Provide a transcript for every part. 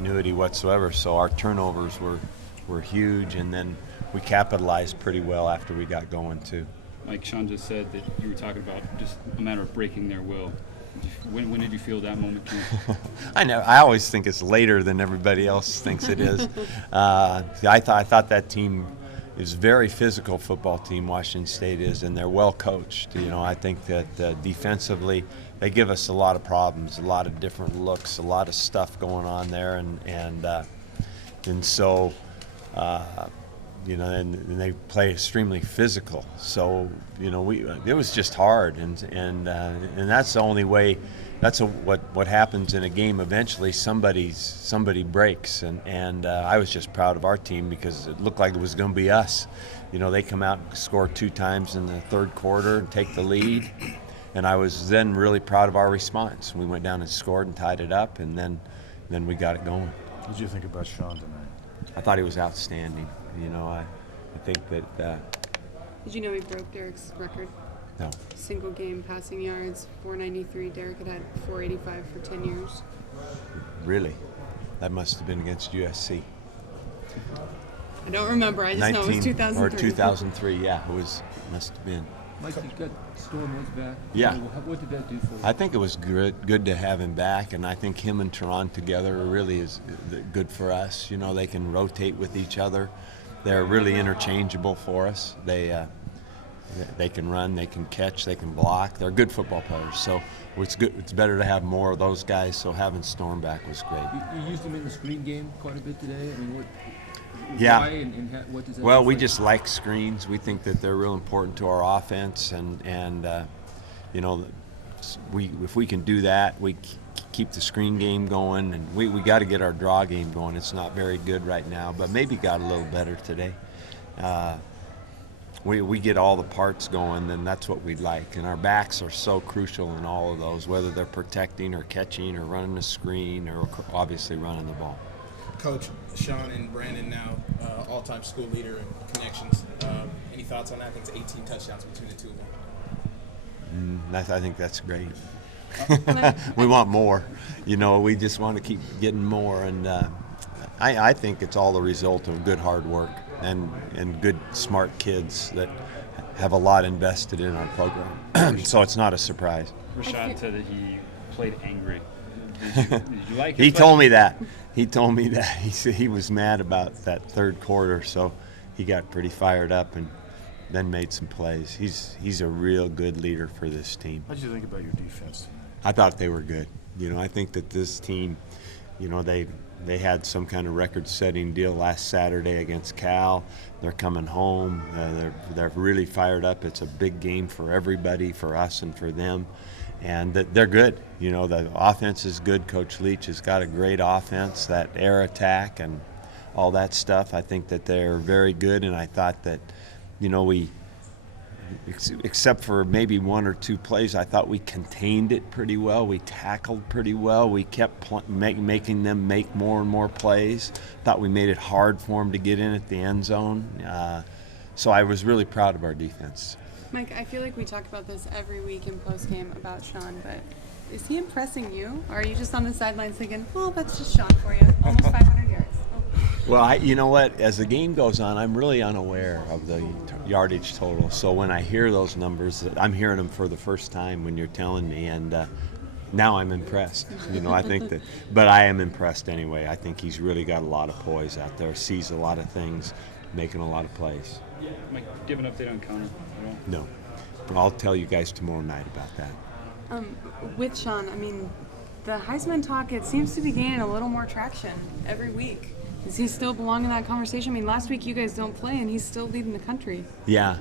continuity whatsoever. So our turnovers were huge, and then we capitalized pretty well after we got going too. Like Sean just said, that you were talking about just a matter of breaking their will. When did you feel that moment came? I always think it's later than everybody else thinks it is. I thought that team is a very physical football team, Washington State is, and they're well coached. I think that defensively they give us a lot of problems, a lot of different looks, a lot of stuff going on there, and so. And they play extremely physical. So, it was just hard, and that's the only way. That's what happens in a game. Eventually, somebody breaks, and I was just proud of our team because it looked like it was going to be us. They come out and score 2 times in the third quarter and take the lead, and I was then really proud of our response. We went down and scored and tied it up, and then we got it going. What did you think about Sean tonight? I thought he was outstanding. I think that. Did you know he broke Derek's record? No. Single game passing yards, 493. Derek had 485 for 10 years. Really? That must have been against USC. I don't remember. I just know it was 2003. Or 2003, yeah. Must have been. Mike, you got Storm back. Yeah. What did that do for you? I think it was good to have him back, and I think him and Teron together really is good for us. They can rotate with each other. They're really interchangeable for us. They can run, they can catch, they can block. They're good football players. So it's good. It's better to have more of those guys. So having Storm back was great. You used him in the screen game quite a bit today. Yeah. Why and what does that? Well, we just like screens. We think that they're real important to our offense, and if we can do that, we keep the screen game going, and we got to get our draw game going. It's not very good right now, but maybe got a little better today. We get all the parts going, then that's what we'd like. And our backs are so crucial in all of those, whether they're protecting or catching or running the screen or obviously running the ball. Coach, Sean and Brandon now all-time school leader in connections. Any thoughts on that? I think it's 18 touchdowns between the two of them. I think that's great. We want more. We just want to keep getting more. And I think it's all the result of good hard work and good, smart kids that have a lot invested in our program. So it's not a surprise. Rashad said that he played angry. Did you like it? He told me that. He said he was mad about that third quarter, so he got pretty fired up and then made some plays. He's a real good leader for this team. What did you think about your defense tonight? I thought they were good. I think that this team, they had some kind of record-setting deal last Saturday against Cal. They're coming home. They're really fired up. It's a big game for everybody, for us and for them. And they're good. The offense is good. Coach Leach has got a great offense, that air attack and all that stuff. I think that they're very good, and I thought that, we, except for maybe 1 or 2 plays, I thought we contained it pretty well. We tackled pretty well. We kept making them make more and more plays. Thought we made it hard for them to get in at the end zone. So I was really proud of our defense. Mike, I feel like we talk about this every week in postgame about Sean, but is he impressing you? Or are you just on the sidelines thinking, well, that's just Sean for you, almost 500 yards? Oh. Well, you know what? As the game goes on, I'm really unaware of the yardage total. So when I hear those numbers, I'm hearing them for the first time when you're telling me, and now I'm impressed. I think that, but I am impressed anyway. I think he's really got a lot of poise out there, sees a lot of things, making a lot of plays. Mike, do you have an update on Connor at all? No, but I'll tell you guys tomorrow night about that. With Sean, the Heisman talk, it seems to be gaining a little more traction every week. Does he still belong in that conversation? Last week you guys don't play, and he's still leading the country. Yeah,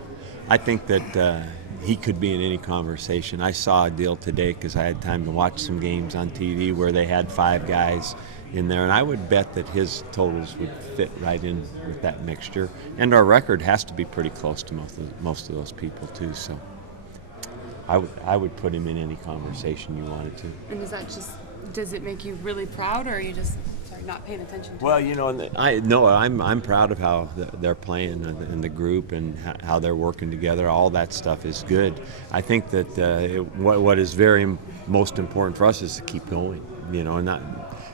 I think that he could be in any conversation. I saw a deal today because I had time to watch some games on TV where they had 5 guys in there, and I would bet that his totals would fit right in with that mixture. And our record has to be pretty close to most of those people too. So I would put him in any conversation you wanted to. And does it make you really proud, or are you just not paying attention to Well, it? I'm proud of how they're playing in the group and how they're working together. All that stuff is good. I think that what is very most important for us is to keep going, and not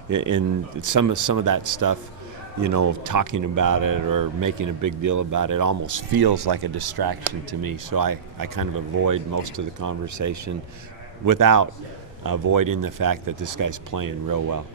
in some of that stuff, you know, talking about it or making a big deal about it almost feels like a distraction to me. So I kind of avoid most of the conversation without avoiding the fact that this guy's playing real well.